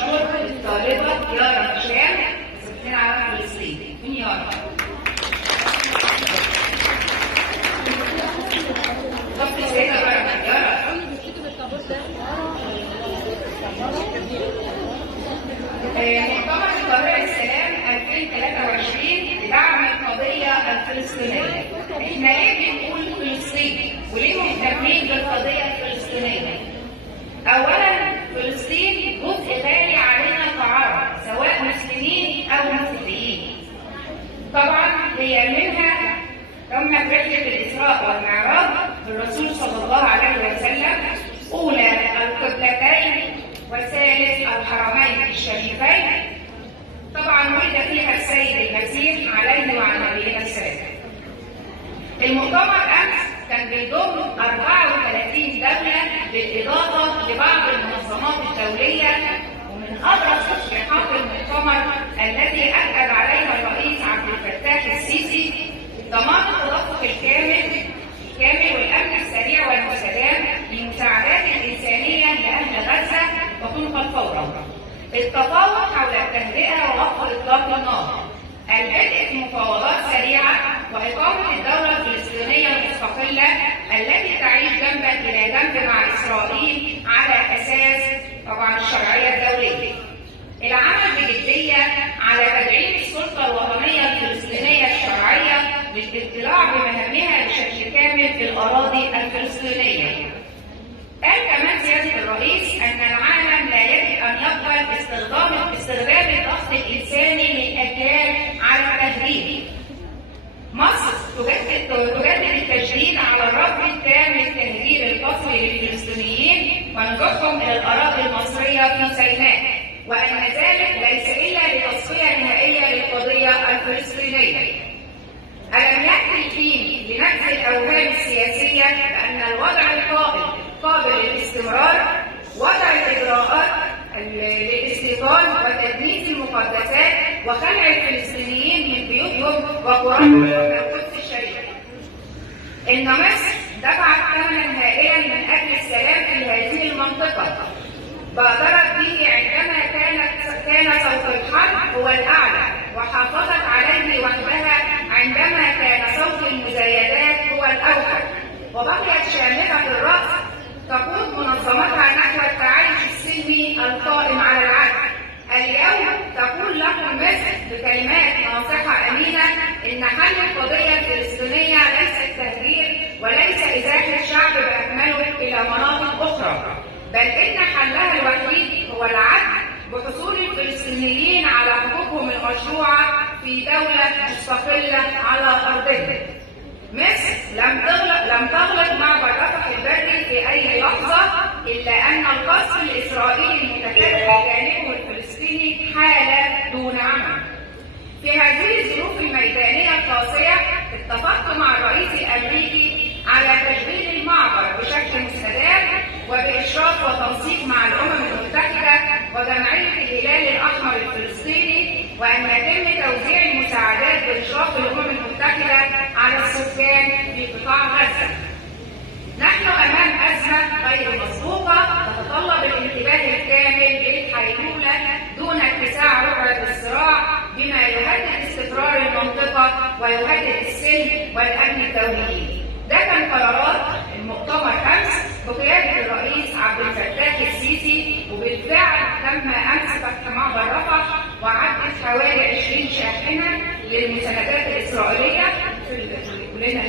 بشكر الطالبة يارا هشام سكتنا على فلسطين. مين يارا؟ طب السيدة يارا. مؤتمر القاهرة السلام 2023 لدعم القضية الفلسطينية. احنا ليه بنقول فلسطين؟ وليه مهتمين بالقضية الفلسطينية؟ أولاً فلسطين جزء غالي علينا كعرب سواء مسلمين أو مسيحيين. طبعاً هي منها تمت رحلة الإسراء والمعراج بالرسول صلى الله عليه وسلم، أولى القبلتين وثالث الحرمين الشريفين. طبعاً ولد فيها السيد المسيح عليه وعلى نبينا السلام. المؤتمر أمس كان بيضم 34 دولة بالإضافة لبعض المنظمات الدولية، ومن أبرز تصريحات المؤتمر الذي أكد عليها الرئيس عبد الفتاح السيسي ضمان التدفق الكامل والأمن السريع والمستدام للمساعدات الإنسانية لأهل غزة وتنقل فورا. التفاوض حول التهدئة ووقف إطلاق النار، البدء في مفاوضات سريعة وإقامة الدولة الفلسطينية المستقلة التي تعيش جنبا إلى جنب مع إسرائيل على أساس طبعا الشرعية الدولية. العمل بجدية على تدعيم السلطة الوطنية الفلسطينية الشرعية للاطلاع بمهامها بشكل كامل في الأراضي الفلسطينية. قال كمان سيادة الرئيس أن العالم لا يجب أن يقبل استخدام الضغط الإنساني للأجيال على التهديد. مصر تجدد التشديد على الرفض التام للتهجير القسري للفلسطينيين ونزوحهم إلى الأراضي المصرية في سيناء، وأن ذلك ليس إلا لتصفية نهائية للقضية الفلسطينية. ألم يأتي الحين لنبذ الأوهام السياسية بأن الوضع قابل للاستمرار، وضع الإجراءات للاستيطان وتدنيس المقدسات وخلع الفلسطينيين من بيوتهم وقرارهم القدس الشريف. إن مصر دفعت ثمنا هائلا من أجل السلام في هذه المنطقة، بادرت به عندما كان صوت الحرب هو الأعلى، وحافظت عليه وحدها عندما كان صوت المزايدات هو الأوحد، وبقيت شامخة الرأس تقود منظمتها نحو التعايش السلمي القائم على العدل. اليوم تقول لكم مصر بكلمات ناصحة أمينة إن حل القضية الفلسطينية ليس التهجير وليس إزاحة الشعب بأكمله إلى مناطق أخرى، بل إن حلها الوحيد هو العدل بحصول الفلسطينيين على حقوقهم المشروعة في دولة مستقلة على أرضهم. مصر لم تغلق معبر رفح البري في أي لحظة، إلا أن القصف الإسرائيلي المتكرر بجانبه الفلسطيني حالة دون عمل. في هذه الظروف الميدانية القاسية اتفقت مع الرئيس الأمريكي على تشغيل المعبر بشكل مستدام وبإشراف وتنسيق مع الأمم المتحدة وجمعية الهلال الأحمر الفلسطيني، وأن يتم توزيع المساعدات بإشراف الأمم المتحدة على السكان في قطاع غزة. نحن أمام أزمة غير مسبوقة تتطلب الانتباه الكامل للحيلولة دون اتساع رقعة الصراع، بما يهدد استقرار المنطقة ويهدد السلم والأمن الدوليين. ده كان قرارات المؤتمر أمس بقيادة الرئيس عبد الفتاح السيسي، وبالفعل تم أمس فتح معبر رفح وعدت حوالي 20 شاحنة للمساندات الإسرائيلية في كلنا